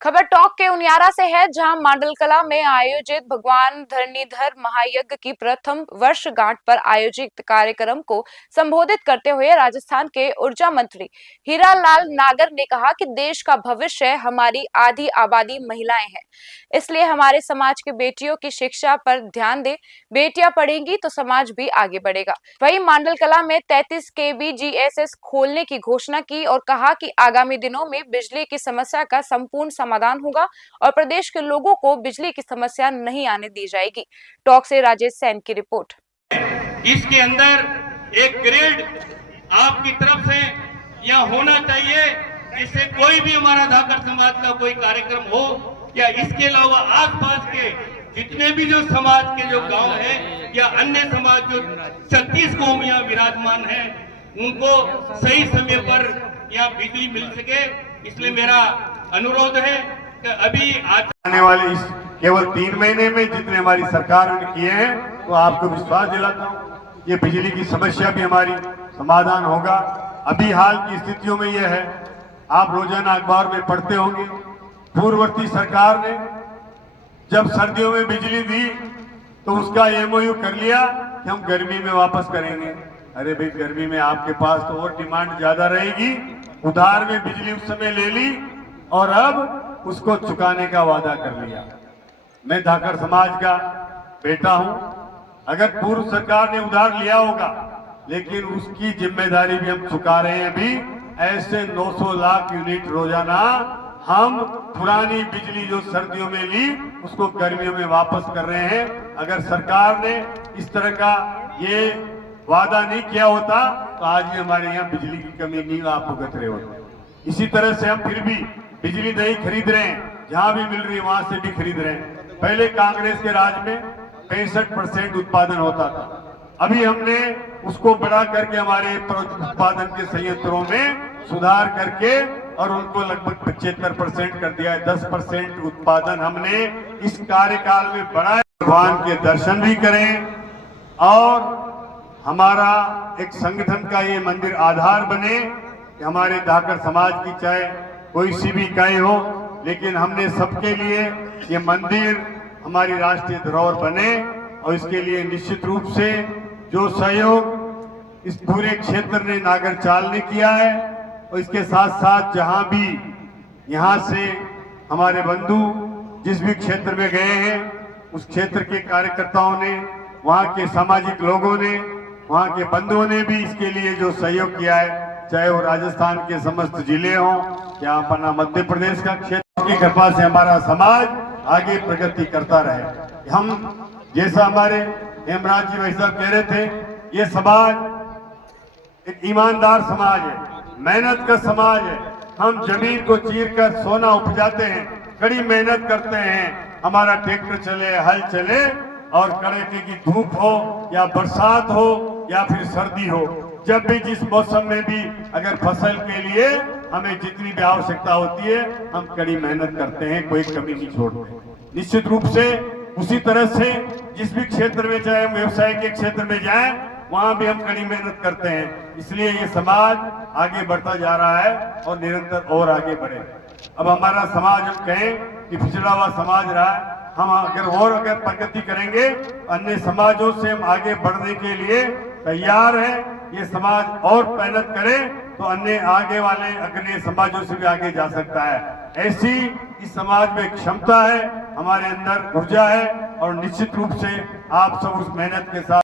खबर टॉक के उनियारा से है, जहां मांडलकला में आयोजित भगवान धरणीधर महायज्ञ की प्रथम वर्षगांठ पर आयोजित कार्यक्रम को संबोधित करते हुए राजस्थान के ऊर्जा मंत्री हीरालाल नागर ने कहा कि देश का भविष्य हमारी आधी आबादी महिलाएं हैं, इसलिए हमारे समाज की बेटियों की शिक्षा पर ध्यान दें। बेटियां पढ़ेंगी तो समाज भी आगे बढ़ेगा। वहीं मांडलकला में 33 केवी GSS खोलने की घोषणा की और कहा कि आगामी दिनों में बिजली की समस्या का संपूर्ण समाधान होगा और प्रदेश के लोगों को बिजली की समस्या नहीं आने दी जाएगी। टॉक से राजेश सैन की रिपोर्ट। इसके अंदर एक ग्रिड आपकी तरफ से यह होना चाहिए, जिससे कोई भी हमारा धाकर समाज का कोई कार्यक्रम हो या इसके अलावा आसपास के जितने भी जो समाज के जो गांव हैं या अन्य समाज जो 36 कौम यहाँ विराजमान हैं, उनको सही समय पर यहाँ बिजली मिल सके। इसलिए मेरा अनुरोध है कि अभी आने वाले इस केवल 3 महीने में जितने हमारी सरकार ने किए हैं, तो आपको विश्वास दिलाता हूँ ये बिजली की समस्या भी हमारी समाधान होगा। अभी हाल की स्थितियों में यह है, आप रोजाना अखबार में पढ़ते होंगे, पूर्ववर्ती सरकार ने जब सर्दियों में बिजली दी तो उसका MOU कर लिया कि हम गर्मी में वापस करेंगे। अरे भाई, गर्मी में आपके पास तो और डिमांड ज्यादा रहेगी, उधार में बिजली उस समय ले ली और अब उसको चुकाने का वादा कर लिया। मैं धाकर समाज का बेटा हूं। अगर पूर्व सरकार ने उधार लिया होगा, लेकिन उसकी जिम्मेदारी भी हम चुका रहे हैं। अभी ऐसे 900 लाख यूनिट रोजाना हम पुरानी बिजली जो सर्दियों में ली उसको गर्मियों में वापस कर रहे हैं। अगर सरकार ने इस तरह का ये वादा नहीं किया होता तो आज भी हमारे यहाँ बिजली की कमी नहीं आप भुगत रहे होते। इसी तरह से हम फिर भी बिजली नहीं खरीद रहे हैं, जहां भी मिल रही है वहां से भी खरीद रहे हैं। पहले कांग्रेस के राज में 65% उत्पादन होता था, अभी हमने उसको बढ़ा करके हमारे उत्पादन के संयंत्रों में सुधार करके और उनको लगभग 75% कर दिया है। 10% उत्पादन हमने इस कार्यकाल में बढ़ाया। भगवान के दर्शन भी करें और हमारा एक संगठन का ये मंदिर आधार बने कि हमारे धाकर समाज की चाहे कोई सी भी इकाई हो, लेकिन हमने सबके लिए ये मंदिर हमारी राष्ट्रीय धरोहर बने। और इसके लिए निश्चित रूप से जो सहयोग इस पूरे क्षेत्र ने नागरचाल ने किया है, और इसके साथ साथ जहां भी यहाँ से हमारे बंधु जिस भी क्षेत्र में गए हैं, उस क्षेत्र के कार्यकर्ताओं ने, वहाँ के सामाजिक लोगों ने, वहाँ के बंधुओं ने भी इसके लिए जो सहयोग किया है, चाहे वो राजस्थान के समस्त जिले हों या अपना मध्य प्रदेश का क्षेत्र, की कृपा से हमारा समाज आगे प्रगति करता रहे। हम जैसा हमारे हेमराज जी भाई साहब कह रहे थे, ये समाज एक ईमानदार समाज है, मेहनत का समाज है। हम जमीन को चीरकर सोना उपजाते हैं, कड़ी मेहनत करते हैं। हमारा ट्रैक्टर चले, हल चले, और कड़ाके की धूप हो या बरसात हो या फिर सर्दी हो, जब भी जिस मौसम में भी अगर फसल के लिए हमें जितनी भी आवश्यकता होती है, हम कड़ी मेहनत करते हैं, कोई कमी नहीं छोड़ते। निश्चित रूप से उसी तरह से जिस भी क्षेत्र में, चाहे हम व्यवसाय के क्षेत्र में जाएं, वहां भी हम कड़ी मेहनत करते हैं। इसलिए ये समाज आगे बढ़ता जा रहा है और निरंतर और आगे बढ़े। अब हमारा समाज, हम कहें कि पिछड़ा हुआ समाज रहा है, हम अगर प्रगति करेंगे, अन्य समाजों से हम आगे बढ़ने के लिए तैयार हैं। ये समाज और मेहनत करे तो अन्य आगे वाले अग्रणी समाजों से भी आगे जा सकता है। ऐसी इस समाज में क्षमता है, हमारे अंदर ऊर्जा है, और निश्चित रूप से आप सब उस मेहनत के साथ